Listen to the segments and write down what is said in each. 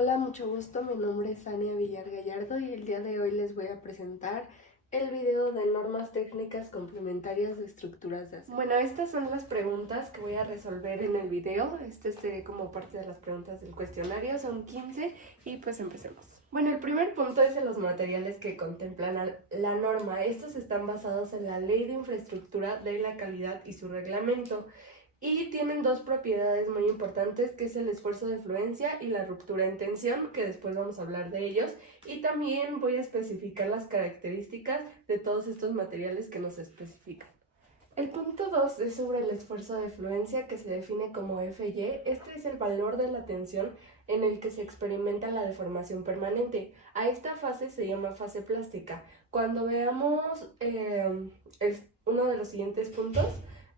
Hola, mucho gusto. Mi nombre es Ania Villar Gallardo y el día de hoy les voy a presentar el video de normas técnicas complementarias de estructuras de acero. Bueno, estas son las preguntas que voy a resolver en el video. Este sería como parte de las preguntas del cuestionario, son 15 y pues empecemos. Bueno, el primer punto es de los materiales que contemplan la norma. Estos están basados en la Ley de Infraestructura de la Calidad y su reglamento. Y tienen dos propiedades muy importantes, que es el esfuerzo de fluencia y la ruptura en tensión, que después vamos a hablar de ellos. Y también voy a especificar las características de todos estos materiales que nos especifican. El punto 2 es sobre el esfuerzo de fluencia, que se define como Fy. Este es el valor de la tensión en el que se experimenta la deformación permanente. A esta fase se llama fase plástica. Cuando veamos uno de los siguientes puntos,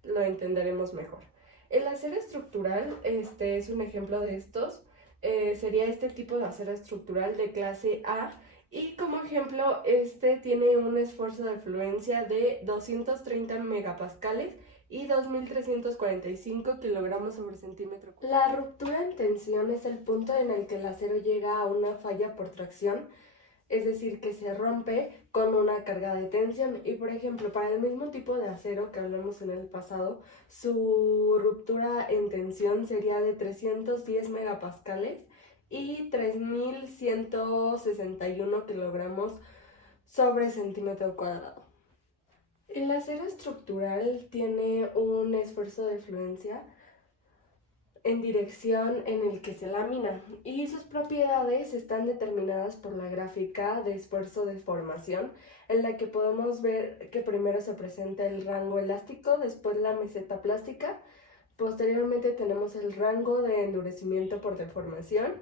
lo entenderemos mejor. El acero estructural es un ejemplo de estos. Sería este tipo de acero estructural de clase A. Y como ejemplo, este tiene un esfuerzo de fluencia de 230 megapascales y 2.345 kilogramos sobre centímetro. La ruptura en tensión es el punto en el que el acero llega a una falla por tracción, es decir, que se rompe con una carga de tensión. Y por ejemplo, para el mismo tipo de acero que hablamos en el pasado, su ruptura en tensión sería de 310 megapascales y 3.161 kilogramos sobre centímetro cuadrado. El acero estructural tiene un esfuerzo de fluencia en dirección en el que se lamina, y sus propiedades están determinadas por la gráfica de esfuerzo de formación, en la que podemos ver que primero se presenta el rango elástico, después la meseta plástica, posteriormente tenemos el rango de endurecimiento por deformación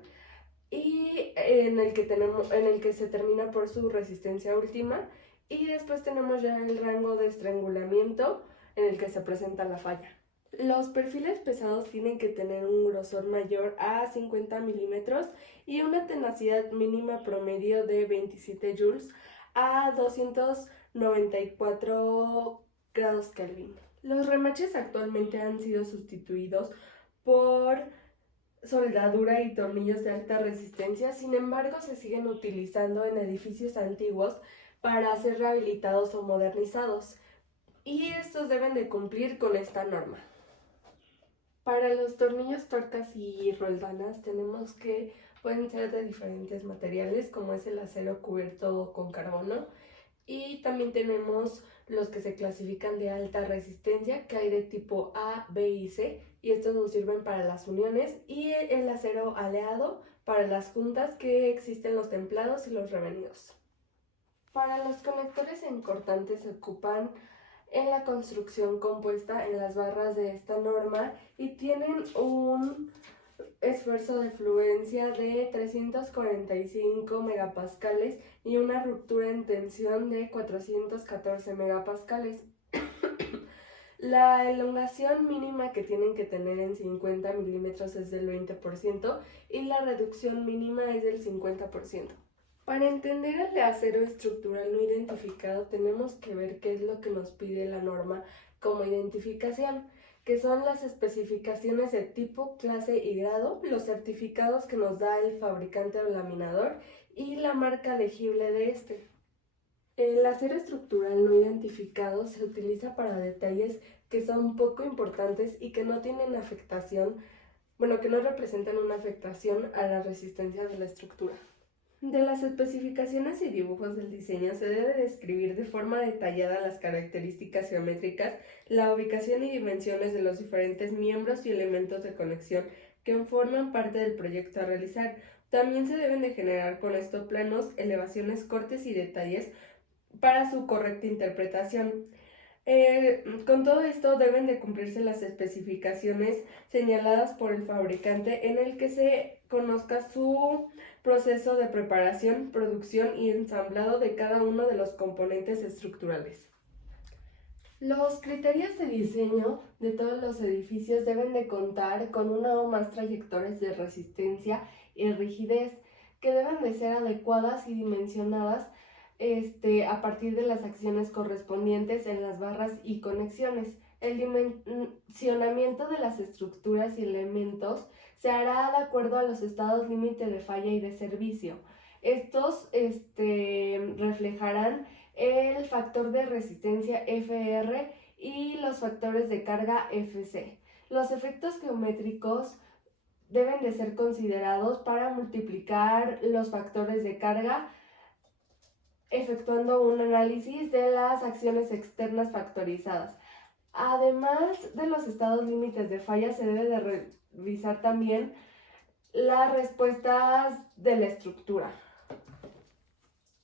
y en el que se termina por su resistencia última, y después tenemos ya el rango de estrangulamiento en el que se presenta la falla. Los perfiles pesados tienen que tener un grosor mayor a 50 milímetros y una tenacidad mínima promedio de 27 joules a 294 grados Kelvin. Los remaches actualmente han sido sustituidos por soldadura y tornillos de alta resistencia. Sin embargo, se siguen utilizando en edificios antiguos para ser rehabilitados o modernizados, y estos deben de cumplir con esta norma. Para los tornillos, tuercas y roldanas tenemos que pueden ser de diferentes materiales, como es el acero cubierto con carbono, y también tenemos los que se clasifican de alta resistencia, que hay de tipo A, B y C, y estos nos sirven para las uniones, y el acero aleado para las juntas, que existen los templados y los revenidos. Para los conectores en cortantes se ocupan en la construcción compuesta en las barras de esta norma y tienen un esfuerzo de fluencia de 345 megapascales y una ruptura en tensión de 414 megapascales. La elongación mínima que tienen que tener en 50 milímetros es del 20% y la reducción mínima es del 50%. Para entender el acero estructural no identificado, tenemos que ver qué es lo que nos pide la norma como identificación, que son las especificaciones de tipo, clase y grado, los certificados que nos da el fabricante o laminador y la marca legible de este. El acero estructural no identificado se utiliza para detalles que son poco importantes y que no tienen afectación, que no representan una afectación a la resistencia de la estructura. De las especificaciones y dibujos del diseño se debe describir de forma detallada las características geométricas, la ubicación y dimensiones de los diferentes miembros y elementos de conexión que forman parte del proyecto a realizar. También se deben de generar con esto planos, elevaciones, cortes y detalles para su correcta interpretación. Con todo esto deben de cumplirse las especificaciones señaladas por el fabricante, en el que se conozca su proceso de preparación, producción y ensamblado de cada uno de los componentes estructurales. Los criterios de diseño de todos los edificios deben de contar con una o más trayectorias de resistencia y rigidez, que deben de ser adecuadas y dimensionadas a partir de las acciones correspondientes en las barras y conexiones. El dimensionamiento de las estructuras y elementos se hará de acuerdo a los estados límite de falla y de servicio. Estos reflejarán el factor de resistencia FR y los factores de carga FC. Los efectos geométricos deben de ser considerados para multiplicar los factores de carga, efectuando un análisis de las acciones externas factorizadas. Además de los estados límites de falla, se debe de revisar también las respuestas de la estructura.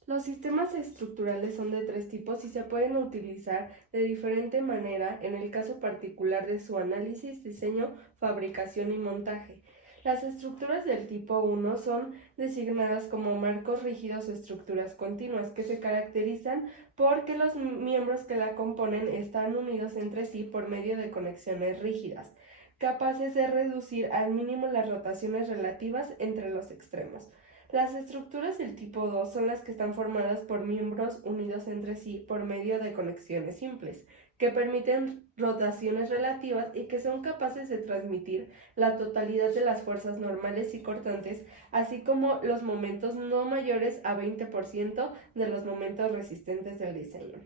Los sistemas estructurales son de 3 tipos y se pueden utilizar de diferente manera en el caso particular de su análisis, diseño, fabricación y montaje. Las estructuras del tipo 1 son designadas como marcos rígidos o estructuras continuas, que se caracterizan porque los miembros que la componen están unidos entre sí por medio de conexiones rígidas, capaces de reducir al mínimo las rotaciones relativas entre los extremos. Las estructuras del tipo 2 son las que están formadas por miembros unidos entre sí por medio de conexiones simples, que permiten rotaciones relativas y que son capaces de transmitir la totalidad de las fuerzas normales y cortantes, así como los momentos no mayores a 20% de los momentos resistentes del diseño.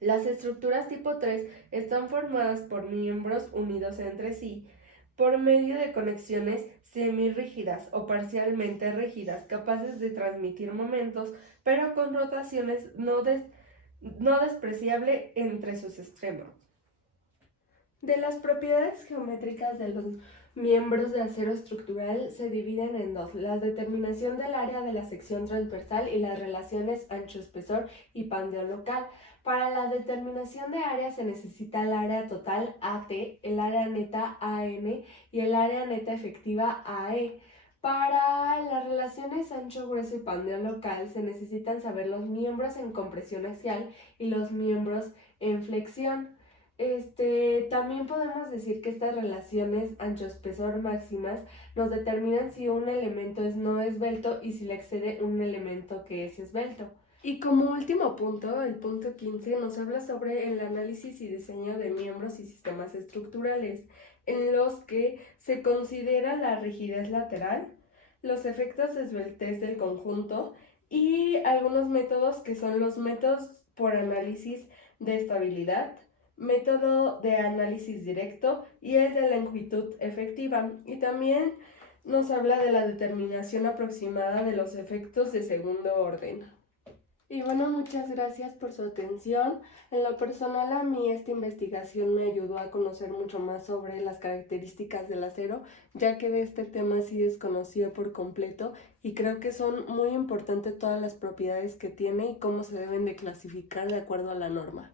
Las estructuras tipo 3 están formadas por miembros unidos entre sí por medio de conexiones semirrígidas o parcialmente rígidas, capaces de transmitir momentos, pero con rotaciones no despreciable entre sus extremos. De las propiedades geométricas de los miembros de acero estructural se dividen en dos: la determinación del área de la sección transversal y las relaciones ancho-espesor y pandeo local. Para la determinación de área se necesita el área total AT, el área neta AN y el área neta efectiva AE. Para las relaciones ancho, grueso y pandeo local se necesitan saber los miembros en compresión axial y los miembros en flexión. También podemos decir que estas relaciones ancho-espesor máximas nos determinan si un elemento es no esbelto y si le excede un elemento que es esbelto. Y como último punto, el punto 15 nos habla sobre el análisis y diseño de miembros y sistemas estructurales, en los que se considera la rigidez lateral, los efectos de esbeltez del conjunto y algunos métodos que son los métodos por análisis de estabilidad, método de análisis directo y el de la longitud efectiva. Y también nos habla de la determinación aproximada de los efectos de segundo orden. Y bueno, muchas gracias por su atención. En lo personal, a mí esta investigación me ayudó a conocer mucho más sobre las características del acero, ya que de este tema sí desconocía por completo y creo que son muy importantes todas las propiedades que tiene y cómo se deben de clasificar de acuerdo a la norma.